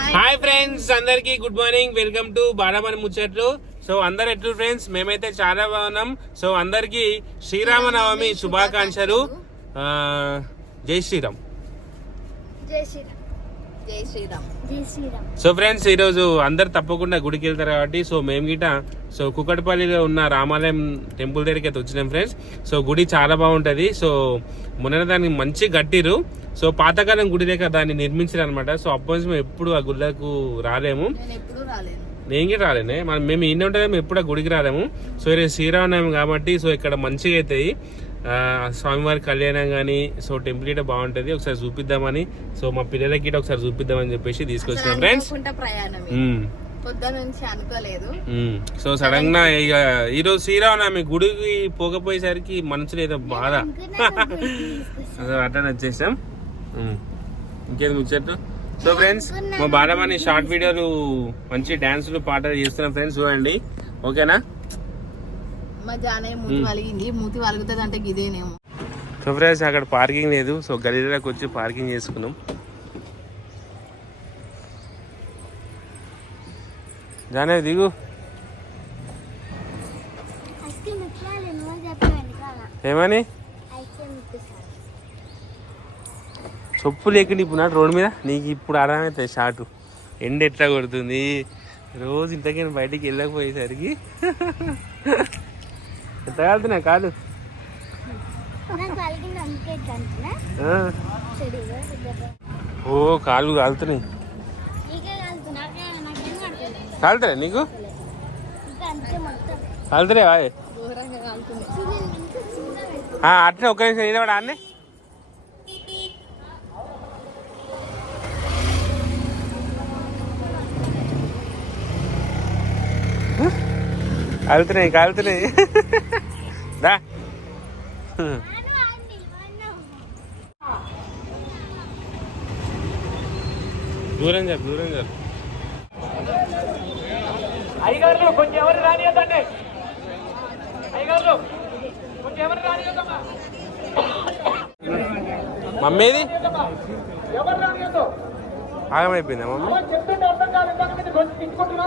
Hi friends అందరికి good morning welcome to Baramani ముచ్చట్లు so అందరు ఎట్లు ఫ్రెండ్స్ మేమైతే చాలా బాగున్నాం. సో అందరికి శ్రీరామనవమి శుభాకాంక్షలు. జై శ్రీరామ్. జై శ్రీరామ్ జై శ్రీరామ్ జై శ్రీరామ్ సో ఫ్రెండ్స్ ఈరోజు అందరు తప్పకుండా గుడికి వెళ్తారు కాబట్టి సో మేము గిట సో కుక్కటిపల్లిలో ఉన్న రామాలయం టెంపుల్ దగ్గరికి అయితే వచ్చినాం ఫ్రెండ్స్. సో గుడి చాలా బాగుంటది. సో మొన్న దాన్ని మంచి కట్టిరు. సో పాతకాలం గుడి లేక దాన్ని నిర్మించారు అనమాట సో అప్పటి నుంచి మేము ఎప్పుడు ఆ గుళ్ళకు రాలేము. నేను ఎప్పుడూ రాలేను. నేను కూడా రాలేనే. మనం మేము ఇన్ని ఉంటుంది మేము ఎప్పుడు ఆ గుడికి రాలేము. సో ఈరోజు శ్రీరామనవమి కాబట్టి సో ఇక్కడ మంచిగా అవుతాయి. స్వామివారి కళ్యాణం కానీ సో టెంపుల్ గిట్ట బాగుంటది. ఒకసారి చూపిద్దామని సో మా పిల్లలకి గిట్ట ఒకసారి చూపిద్దామని చెప్పేసి తీసుకొచ్చిన. ఫ్రెండ్స్ నుంచి అనుకోలేదు. సో సడన్గా ఇక ఈరోజు శ్రీరామనవమి గుడికి పోకపోయేసరికి మనసులో ఏదో బాధ? అట్లా వచ్చేసాం. ఇంకేది ముచ్చట్టు సో ఫ్రెండ్స్ మా బాలమని షార్ట్ వీడియోలు మంచి డాన్సులు పాటలు చేస్తున్నాం ఫ్రెండ్స్ చూడండి. ఓకేనా? మా జానయ్య మూతి వలిగింది. మూతి వలుగుతుంది అంటే గిదేనేమో సో ఫ్రెండ్స్ అక్కడ పార్కింగ్ లేదు. సో గలీలోకి వచ్చి పార్కింగ్ చేసుకున్నాం. జానే దిగు. ఏమని? చొప్పు లేకుండా ఇప్పుడు నాడు రోడ్డు మీద? నీకు ఇప్పుడు అర్థమవుతుంది షార్ట్ ఎండ ఎట్లా కొడుతుంది? రోజు ఇంతకీ బయటికి వెళ్ళకపోయేసరికి. ఎంత కాలుతున్నా? కాదు నాకు కలిగింది అందుకే ఇట్లా అంటున్నా. ఆ. చెడు ఓ కాళ్ళు కాలుతున్నాయి. కాలుతారా నీకు చిన్నగా అట్లే ఒక్క నిమిషం నిలబడా అన్నే. కాలుతున్నాయి కాలుతున్నాయి దా. దూరం చెప్పు దూరం చెప్పు అయ్యగారులు కొంచెం ఎవరు రానియద్దండి. అయ్యగారులు కొంచెం ఎవరు రానియద్దమ్మా. మమ్మీది ఎవరు రానియద్దు? ఆగమైపోయిందా మమ్మీ? చెప్తుంటే అర్థం కాదు. ఇందాక మీద కొంచెం తిట్టుకుంటున్నా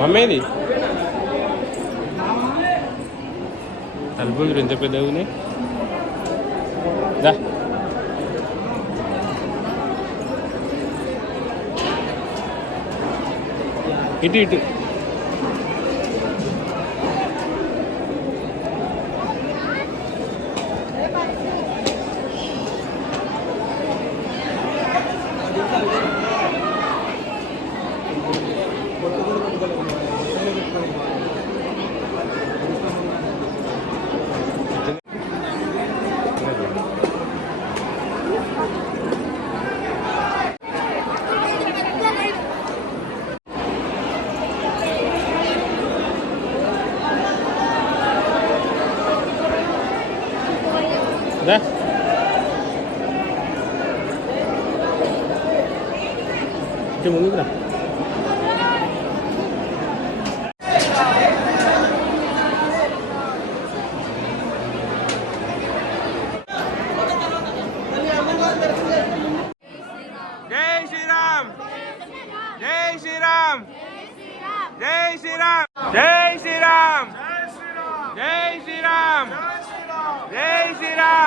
మమ్మీది? తలుపులు ఎంత పెద్దగా ఉన్నాయి? దా. ఇటు ఇటు. దా ఇటు ముందుకు రా జై శ్రీరామ్ జై శ్రీరామ్ జై శ్రీరామ్ జై శ్రీరామ్ జై శ్రీరామ్ జై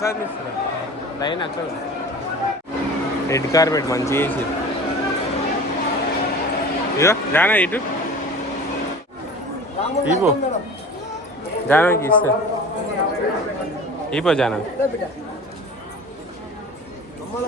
ప్రసాద్ లైన్ అక్కడ రెడ్ కార్పెట్ మంచి చేసి ఇగో జానా ఇటు. ఇపో జానకి ఇస్తా. ఇపో జానా. అమ్మల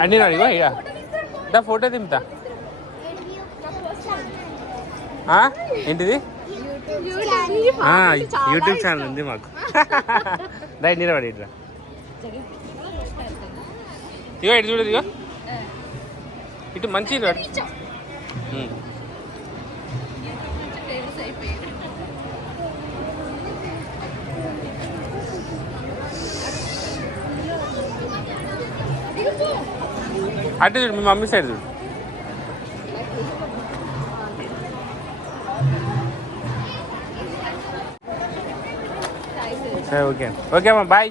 అన్ని రాడు ఇక దా ఫోటో దింపుతా? ఏంటిది? యూట్యూబ్ ఛానల్ ఉంది మాకు. దాని నిలబడి ఇట్లా. ఇగో ఇటు చూడదు ఇగో ఇటు మంచి అటు చూడు మీ మమ్మీ సైడ్ చూడు. ఓకే. ఓకే అమ్మా బాయ్.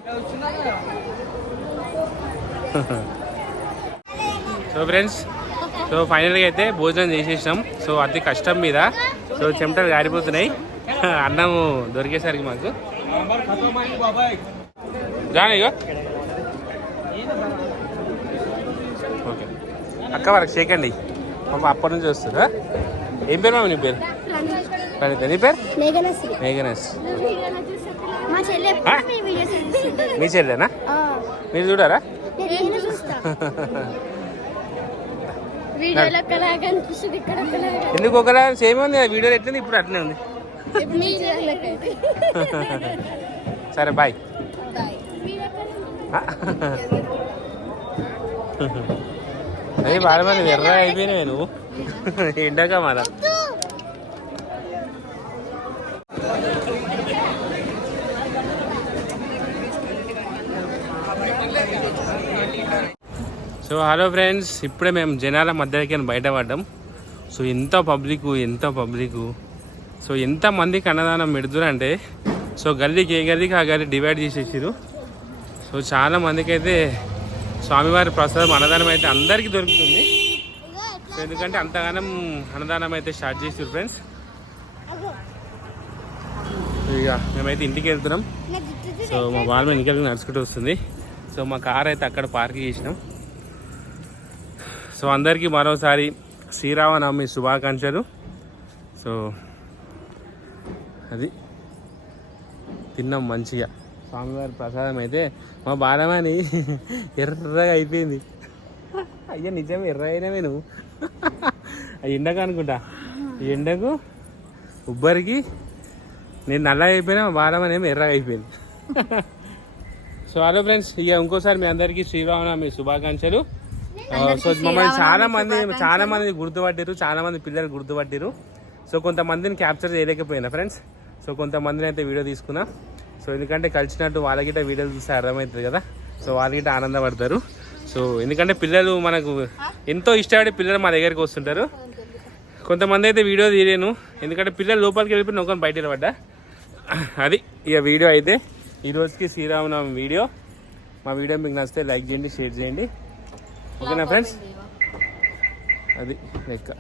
సో ఫ్రెండ్స్ సో ఫైనల్గా అయితే భోజనం చేసేసాం సో అతి కష్టం మీద సో చెమటలు గారిపోతున్నాయి. అన్నం దొరికేసరికి మాకు. జానా ఇగో. ఓకే. అక్క వరకు అండి. పాప అప్పటి నుంచి వస్తుందా? ఏం పేరు మామ నీ పేరు? ప్రణీత. నీ పేరు? మేఘనశ్రీ. మేఘనస్ మా చెల్లేనా? మీరు చూడారా? వీడియోలో ఎందుకు ఒకలా సేమ్ ఉంది ఆ వీడియో ఎట్లుంది? ఇప్పుడు అట్లనే ఉంది. సరే బాయ్. అదే బాగా ఎర్ర అయిపోయినాయి నువ్వు. ఎండగా మళ్ళా సో హలో ఫ్రెండ్స్ ఇప్పుడే మేము జనాల మధ్యలోకి బయటపడ్డాం. సో ఎంత పబ్లిక్ ఎంత పబ్లిక్. సో ఎంత మందికి అన్నదానం పెడుతురు అంటే సో గల్లీకి ఏ గల్లీకి ఆ గల్లీ డివైడ్ చేసేసారు సో చాలా మందికి అయితే స్వామివారి ప్రసాదం అన్నదానం అయితే అందరికీ దొరుకుతుంది. సో ఎందుకంటే అంతగానం అన్నదానం అయితే స్టార్ట్ చేసారు ఫ్రెండ్స్ ఇక మేమైతే ఇంటికి వెళ్తున్నాం. సో మా బాల ఇంటికి నడుచుకుంటూ వస్తుంది. సో మా కార్ అయితే అక్కడ పార్క్ చేసినాం. సో అందరికీ మరోసారి శ్రీరామనవమి శుభాకాంక్షలు. సో అది తిన్నాం మంచిగా. స్వామివారి ప్రసాదం అయితే మా బాలమని ఎర్రగా అయిపోయింది. అయ్యా నిజం ఎర్ర అయినవే నువ్వు. ఆ ఎండకు అనుకుంటా. ఈ ఎండకు ఉబ్బరికి నేను నల్లగా అయిపోయినా మా బాలమని ఏమో ఎర్రగా అయిపోయింది. సో హలో ఫ్రెండ్స్ ఇక ఇంకోసారి మీ అందరికీ శ్రీరామనవమి శుభాకాంక్షలు. సో మమ్మల్ని చాలా మంది చాలా మంది గుర్తుపట్టారు చాలా మంది పిల్లలు గుర్తుపట్టారు సో కొంతమందిని క్యాప్చర్ చేయలేకపోయినా ఫ్రెండ్స్ సో కొంతమందిని అయితే వీడియో తీసుకున్నా. సో ఎందుకంటే కలిసినట్టు వాళ్ళకిట వీడియోలు చూస్తే అర్థమవుతుంది కదా. సో వాళ్ళకిట ఆనందపడతారు. సో ఎందుకంటే పిల్లలు మనకు ఎంతో ఇష్టపడే పిల్లలు మా దగ్గరికి వస్తుంటారు. కొంతమంది అయితే వీడియో తీయలేను. ఎందుకంటే పిల్లలు లోపలికి వెళ్ళిపోయి నొక్కని బయట పడ్డా అది ఇక వీడియో అయితే. ఈ రోజుకి శ్రీరామనవమి వీడియో మా వీడియో మీకు నచ్చితే లైక్ చేయండి షేర్ చేయండి. ఓకేనా ఫ్రెండ్స్? అది లెక్క.